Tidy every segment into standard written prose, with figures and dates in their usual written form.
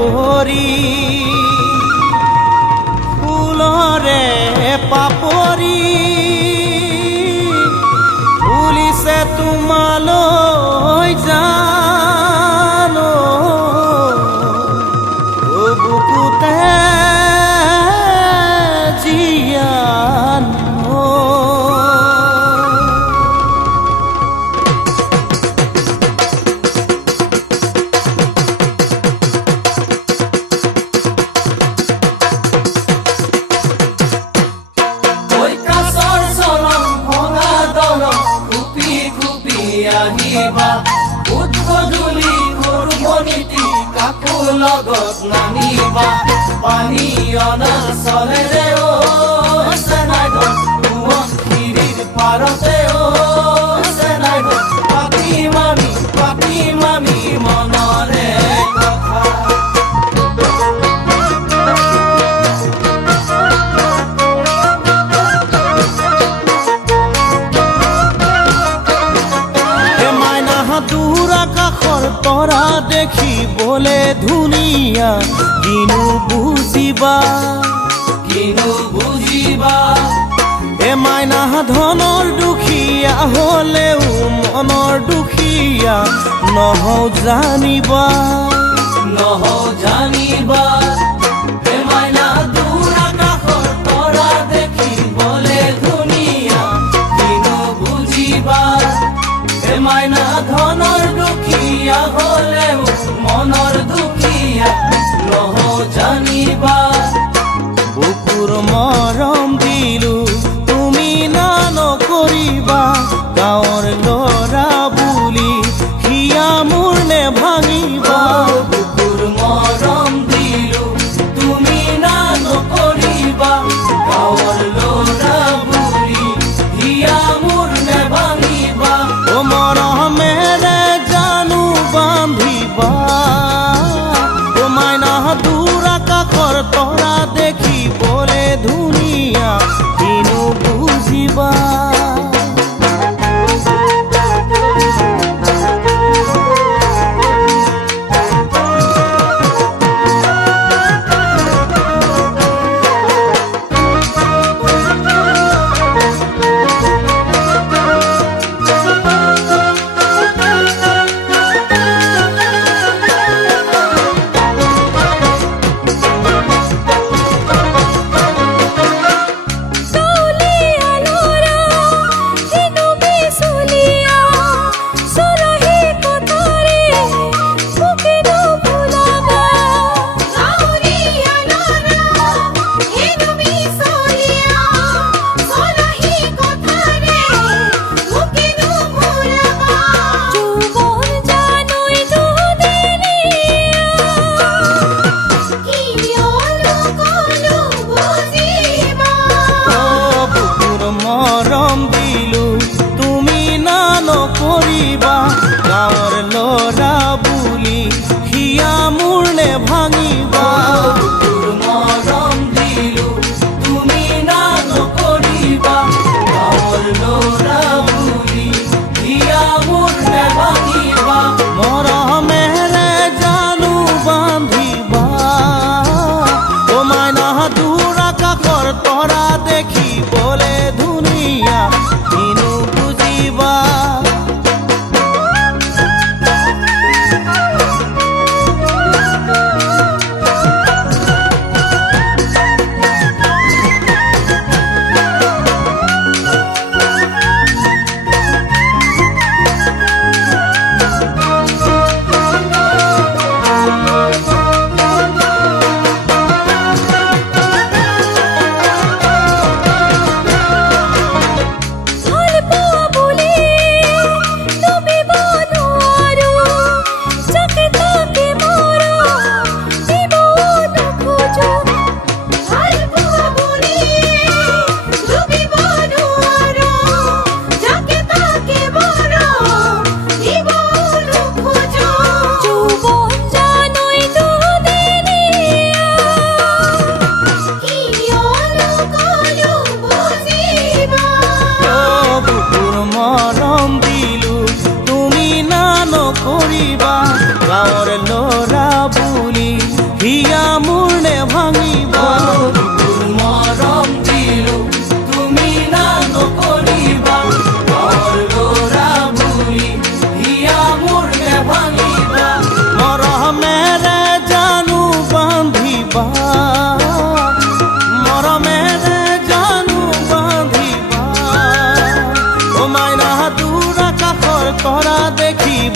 পৰি ফুলৰে পাপৰি ফুলিছে তোমালৈ জানো বুকুতে জীয়ান আহিবা উদ্গধূলি সৰুমণিটি কাকো লগত নানিবা পানী অনা চলেৰে চেনাইঘৰ সোৱণশিৰিৰ পাৰতে চেনাইঘৰ পাতিম আমি মনৰে কথা দূৰ আকাশৰ তৰা দেখিবলে ধুনীয়া কিনো বুজিবা এ মাইনা ধনৰ দুখীয়া হলেও মনৰ দুখীয়া নহও জানিবা এ মাইনা দূৰ আকাশৰ তৰা দেখিবলে ধুনীয়া কিনো বুজিবা এ মাইনা ধনৰ দুখীয়া হলেও মনৰ দুখীয়া নহ জানিবা বুকুৰ মৰম দিলো তুমি না নকৰিবা গাঁৱৰ ল'ৰা বুলি হিয়া মোৰ নে ভাঙিবা বুকুৰ মৰম দিলো তুমি না নকৰিবা গাঁৱৰ ল'ৰা বুলি হিয়া মোৰ নে ভাঙিবা মৰমেৰে জানো বান্ধিবা মাইনা দূৰ আকাশৰ তৰা দেখিবলে ধুনীয়া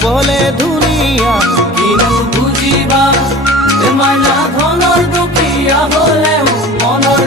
বলে ধুনিয়া কিনো বুজিবা মাইনা ধনৰ দুখীয়া হলেও মনৰ